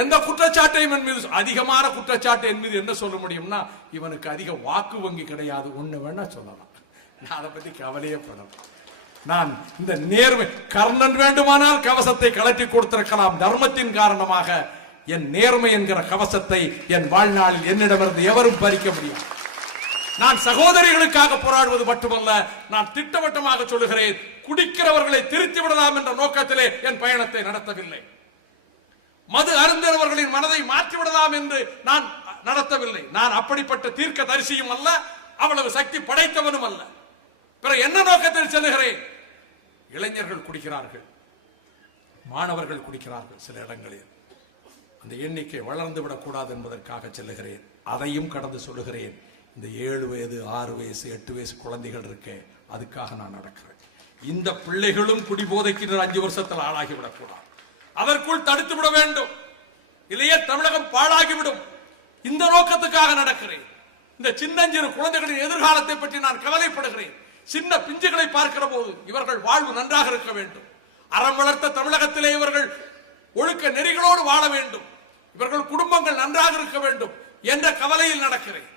எந்த குற்றச்சாட்டையும் என் மீது அதிகமான குற்றச்சாட்டு என் மீது என்ன சொல்ல முடியும்னா இவனுக்கு அதிக வாக்கு வங்கி கிடையாது ஒன்று வேணா சொல்லலாம். நான் அதை பற்றி கவலையே நான் இந்த நேர்மை கர்ணன் வேண்டுமானால் கவசத்தை கலட்டி கொடுத்திருக்கலாம். தர்மத்தின் காரணமாக என் நேர்மை என்கிற கவசத்தை என் வாழ்நாளில் என்னிடமிருந்து எவரும் பறிக்க முடியும் நான் சகோதரிகளுக்காக போராடுவது மட்டுமல்ல நான் திட்டவட்டமாக சொல்லுகிறேன் குடிக்கிறவர்களை திருத்தி விடலாம் என்ற நோக்கத்திலே என் பயணத்தை நடத்தவில்லை. மது மனதை மாற்றி விடலாம் என்று நான் நடத்தவில்லை. நான் அப்படிப்பட்ட தீர்க்க தரிசியும் அல்ல அவ்வளவு சக்தி படைத்தவனும் அல்ல. பிறகு என்ன நோக்கத்தில் செல்லுகிறேன்? இளைஞர்கள் குடிக்கிறார்கள். மாணவர்கள் குடிக்கிறார்கள் சில இடங்களில். அந்த எண்ணிக்கை வளர்ந்து விடக்கூடாது என்பதற்காக செல்லுகிறேன். அதையும் கடந்து சொல்லுகிறேன். இந்த ஏழு வயது ஆறு வயசு எட்டு வயசு குழந்தைகள் இருக்கே அதுக்காக நான் நடக்கிறேன். இந்த பிள்ளைகளும் குடிபோதைக்கு இன்னொரு அஞ்சு வருஷத்தில் ஆளாகி விடக்கூடாது. அதற்குள் தடுத்து விட வேண்டும். இல்லையே தமிழகம் பாழாகிவிடும். இந்த நோக்கத்துக்காக நடக்கிறேன். இந்த சின்னஞ்சிறு குழந்தைகளின் எதிர்காலத்தை பற்றி நான் கவலைப்படுகிறேன். சின்ன பிஞ்சுகளை பார்க்கிற போது இவர்கள் வாழ்வு நன்றாக இருக்க வேண்டும். அறம் வளர்த்த தமிழகத்திலே இவர்கள் ஒழுக்க நெறிகளோடு வாழ வேண்டும். இவர்கள் குடும்பங்கள் நன்றாக இருக்க வேண்டும் என்ற கவலையில் நடக்கிறேன்.